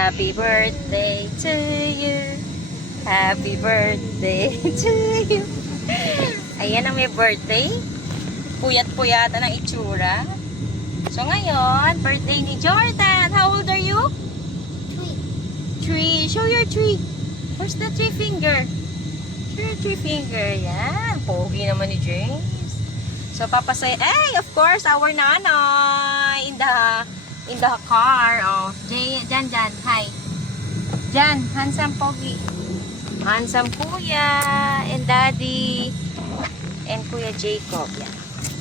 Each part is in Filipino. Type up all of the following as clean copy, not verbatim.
Happy birthday to you. Happy birthday to you. Ayan ang may birthday. Puyat-puyata ng itsura. So ngayon, birthday ni Jordan. How old are you? 3. Show your 3. Where's the 3 finger? Show your 3 finger. Yan. Pogi naman ni James. So papasay. Hey, of course, our nanay in the car. Oh, Jan. Hi. Jan, handsome pogi. Handsome kuya and daddy and kuya Jacob. Yan.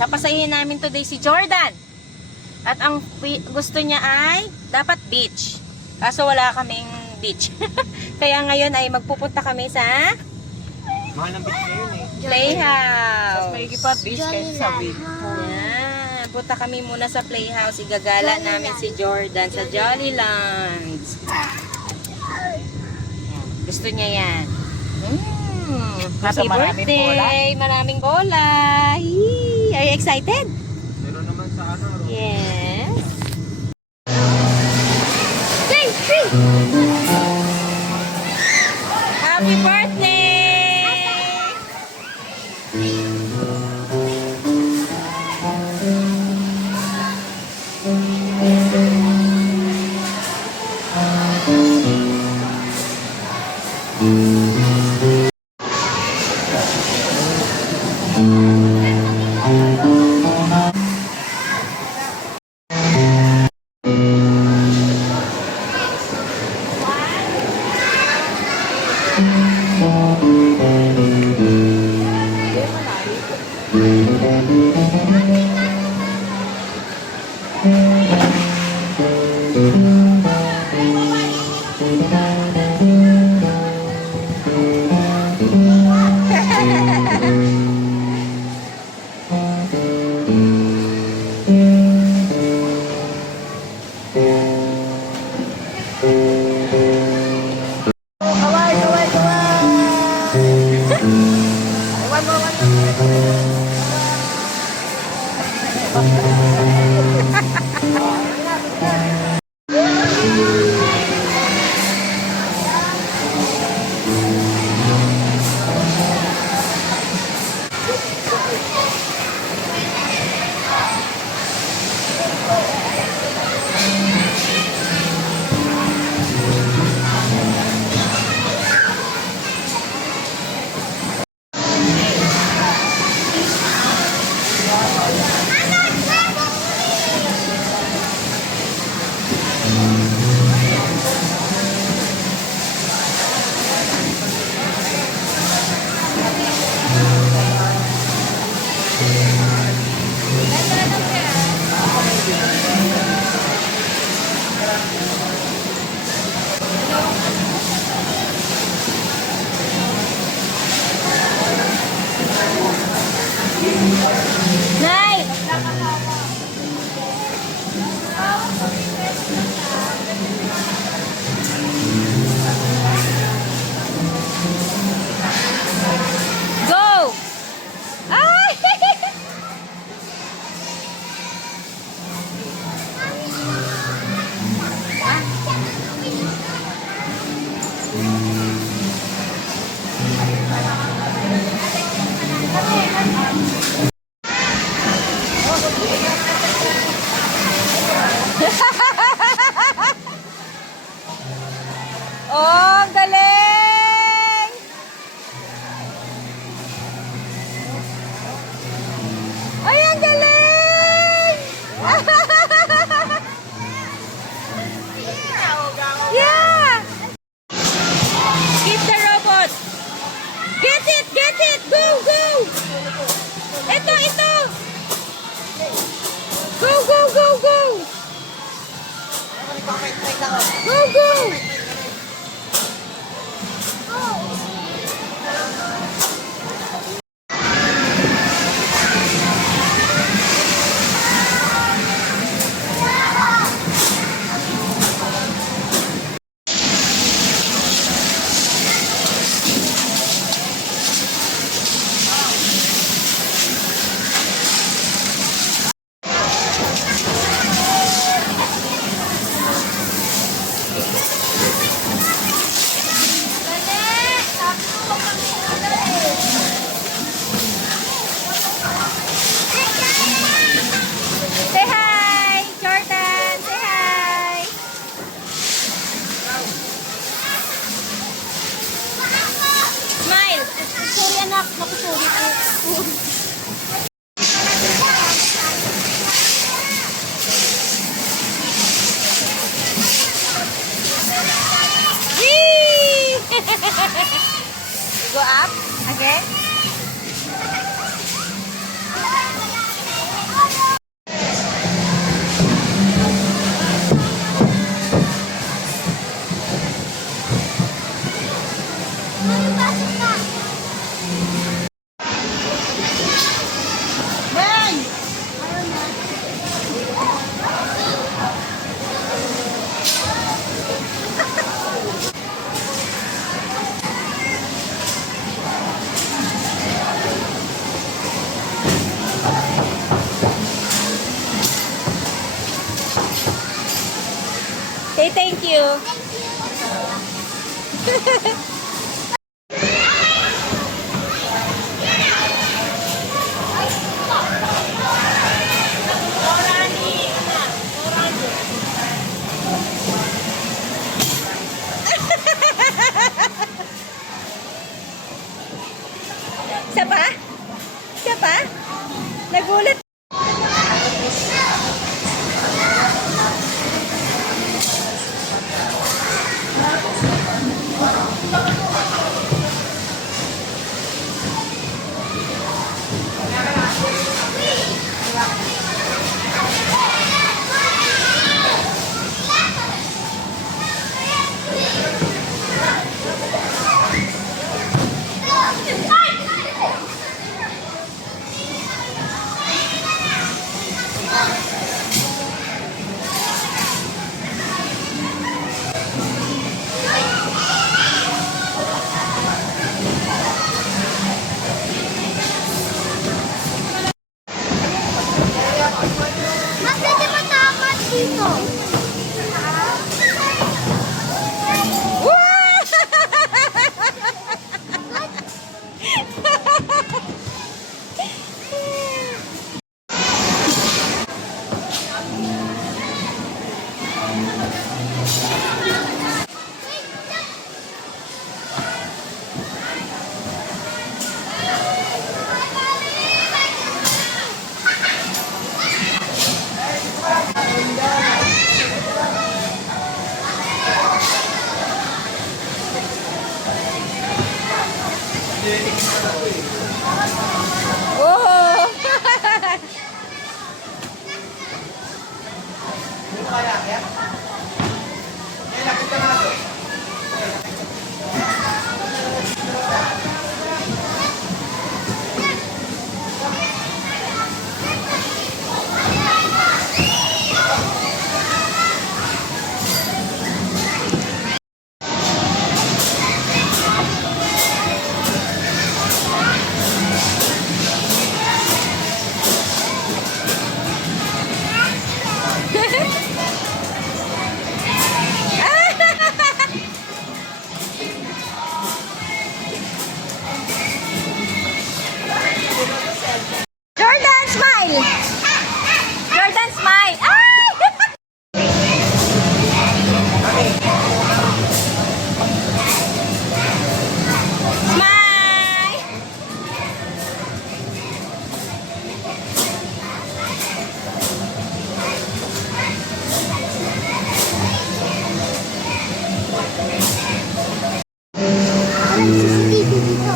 Papasayin namin today si Jordan. At ang gusto niya ay dapat beach. Kaso wala kaming beach. Kaya ngayon ay magpupunta kami sa Mahal ng beach ngayon eh. Playhouse. Mas maigi pa beach kaysa sa beach. Yan. Punta kami muna sa Playhouse. Igagala namin si Jordan sa Jollylands. Gusto niya yan. Happy birthday! Maraming bola! Yee! Are you excited? Meron naman sa ano. Yes. Happy birthday! Oh, ang galing! Ay, ang galing! Yeah! Skip the robot! Get it! Get it! Go! Go! Ito! Ito! Go! Go! Go! Go! Go! Go! anak. Naku, sorry po. Whee! Go up again. Say thank you. Isa pa? Isa pa? Nagulat. Bakit di ba tama dito? Oh! Jordan, smile! Jordan, smile! Ay! Smile! Parang CCTV dito.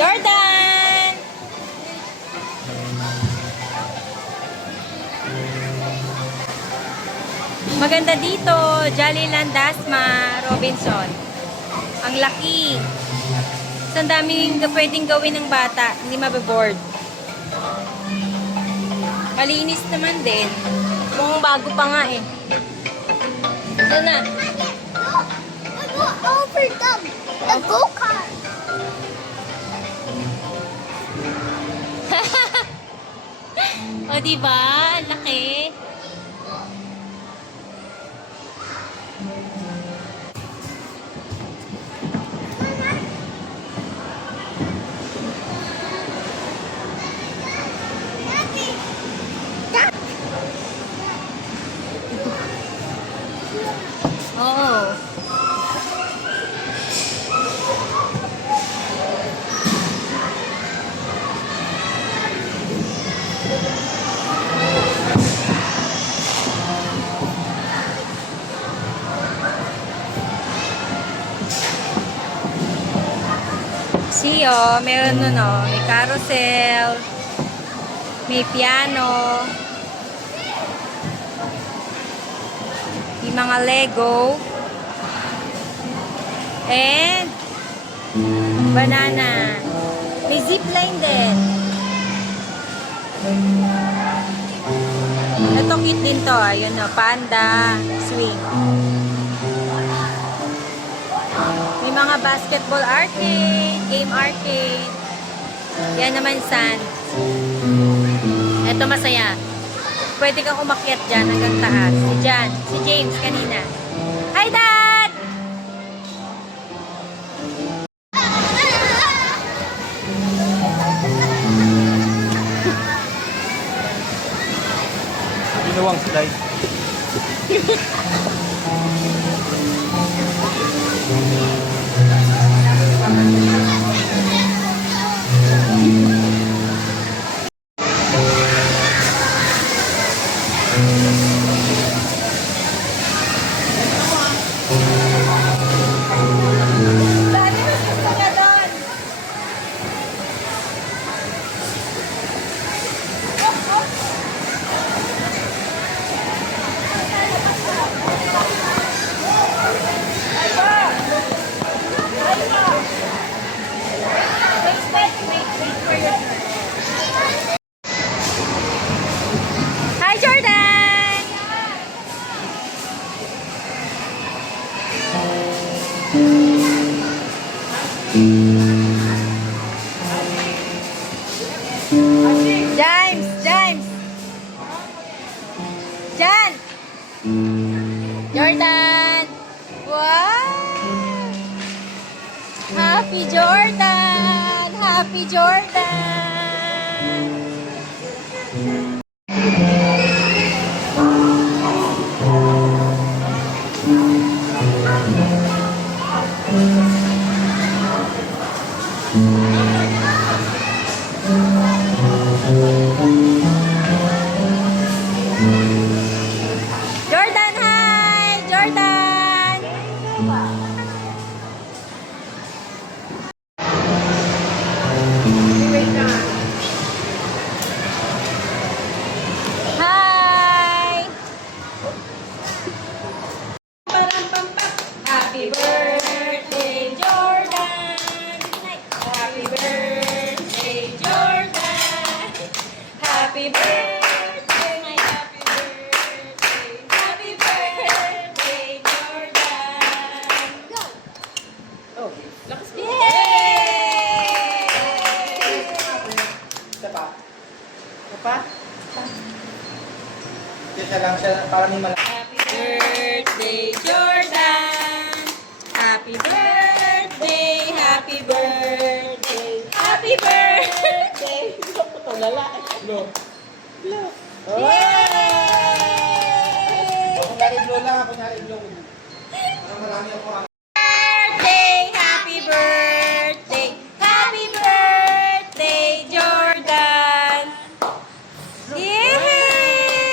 Jordan! Maganda dito, Jollyland Dasma, Robinson. Ang laki. Ang daming pwedeng gawin ng bata, hindi mababoard. Malinis naman din. Mukhang bago pa nga eh. Ito na. Go over the go-kart. O, diba? Laki. See, oh, meron nun, oh. May carousel. May piano. May mga Lego. And banana. May zipline din. Ito cute din to. Ayun, oh, panda. Swing. May mga basketball arcade, game arcade. Yan naman sand. Ito masaya. Pwede kang umakyat dyan hanggang taas. Si James kanina. Hi, Dad! Ginawang slide. Dad, mas gusto ka doon? Hi, Jordan! James! Jan! Jordan! Wow! Happy Jordan! Happy Jordan! Jordan, hi! Jordan! Hi! Happy birthday, Jordan! Happy birthday, Jordan! Happy birthday, my happy birthday! Happy birthday, Jordan! Oh, lakas ko! Yay! Isa pa. Isa pa? Isa lang siya para may malaki. Happy birthday, Jordan! Happy birthday! Happy birthday! Happy birthday! Blow. Yay! Kunyari blow lang, kunyari blow. Para marami ako. Birthday! Happy birthday! Happy birthday, Jordan! Yay!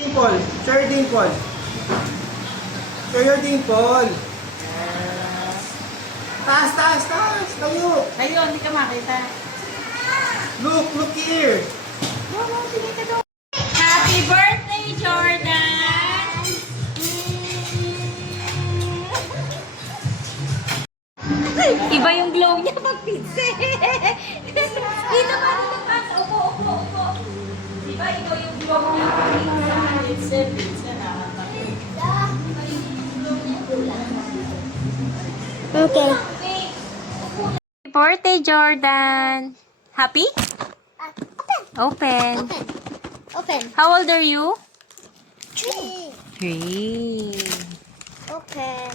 Dimple. Share dimple. Share your dimple. Taas, taas, taas. Tayo. Ayun, hindi ka makita. Look here. Happy birthday, Jordan! Iba yung glow niya pag pizza. Dito ka. Upo. Diba ikaw yung glow niya pag pizza? Pizza na. Okay. Happy birthday, Jordan! Happy? Open. Open. How old are you? 3. 3. Open.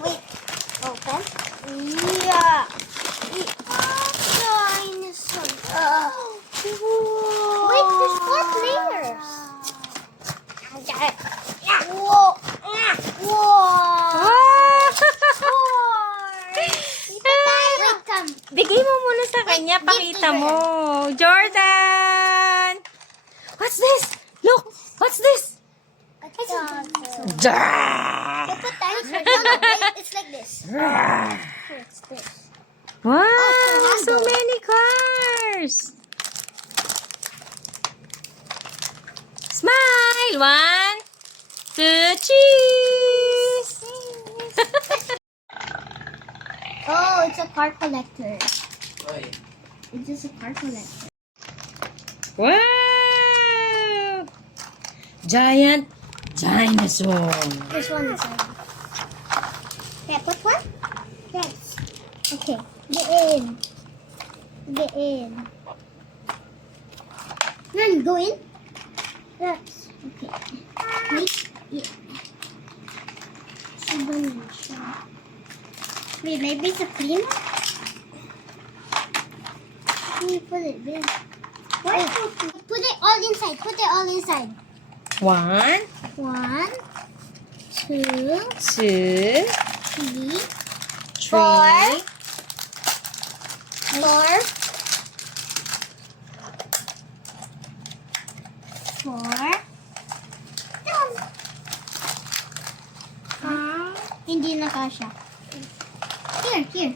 Wait. Open. Yeah. Dinosaur. Wait, there's 4 layers. Whoa. Whoa. Wait, come. Bigay mo muna sa kanya. Pakita mo. Jordan! What's this? Look! What's this? Dah! Put dinosaur. No, it's like this. It's this. Wow, so many cars. Smile. 1, 2, cheese. Oh, it's a car collector. Oy. It's just a car collector. Wow. Giant dinosaur. There's one inside. Okay, put one? Yes. Okay, get in. Get in. Then go in. Yes. Okay. Wait. Yeah. Wait, maybe it's a cleaner? Can you put it there? Why? Put it all inside. Put it all inside. 1, 1, 2, 2, 3, 3, 4. Hindi na kasha. Here.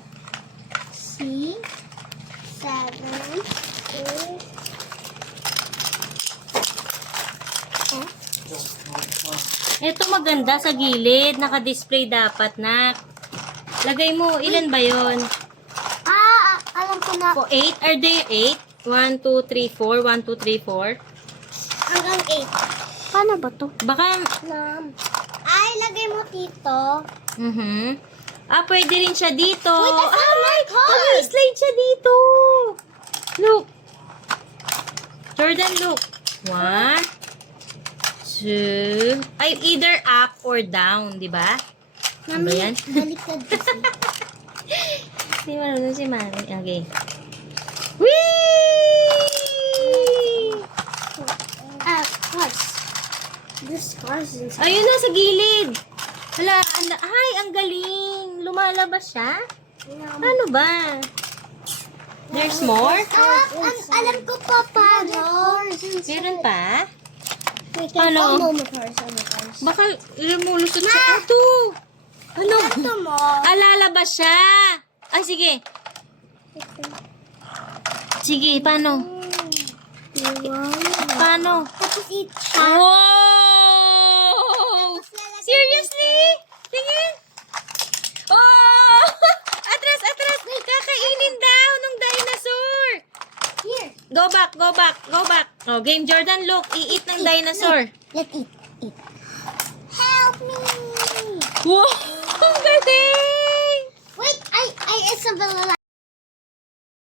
6, 7, 8. Ito maganda sa gilid. Naka-display dapat na. Lagay mo. Ilan ba yon? Alam ko na. 8? Are there 8? 1, 2, 3, 4. 1, 2, 3, 4. Hanggang 8. Paano ba to? Baka, Ay, lagay mo dito. pwede rin siya dito. Wait, that's not my car. Slide siya dito. Look. Jordan, look. 1, 2. Ay, either up or down, di ba? Ano ba yan? Baliktad kasi. Hindi marunong si Mami. Okay. Whee! Cars. This cars is inside. Ayun na, sa gilid. Hala, ay, ang galing. Lumalabas siya? Ano ba? There's more? Alam ko pa paano. Meron pa? Ano? Ano? Baka lumulusot siya. Ito! Ano? Ito mo. Lalabas siya. Ay, sige. Sige, paano? Paano? Tapos eat siya. Wow! Seriously? Tingin? Oh! Atras! Kakainin daw ng dinosaur. Here. Go back. Oh, Game Jordan, look. Iit ng dinosaur. Let's eat. Help me. Wow! Ang galing! Wait, Isabella.